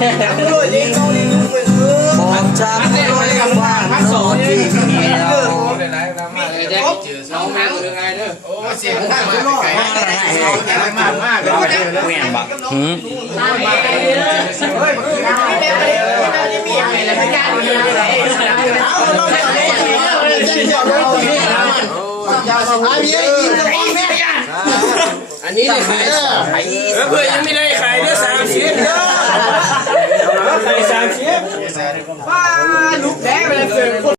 บอกจากรวยบ้านโนอนที่เดียวเสียงมากมากมากมากเวียนบักหืมอันนี้เลยขายเพื่อยังไม่ได้ขาย สียเด้อใส่สามเสียงฟ้าลูกแดงไปเลยเสือ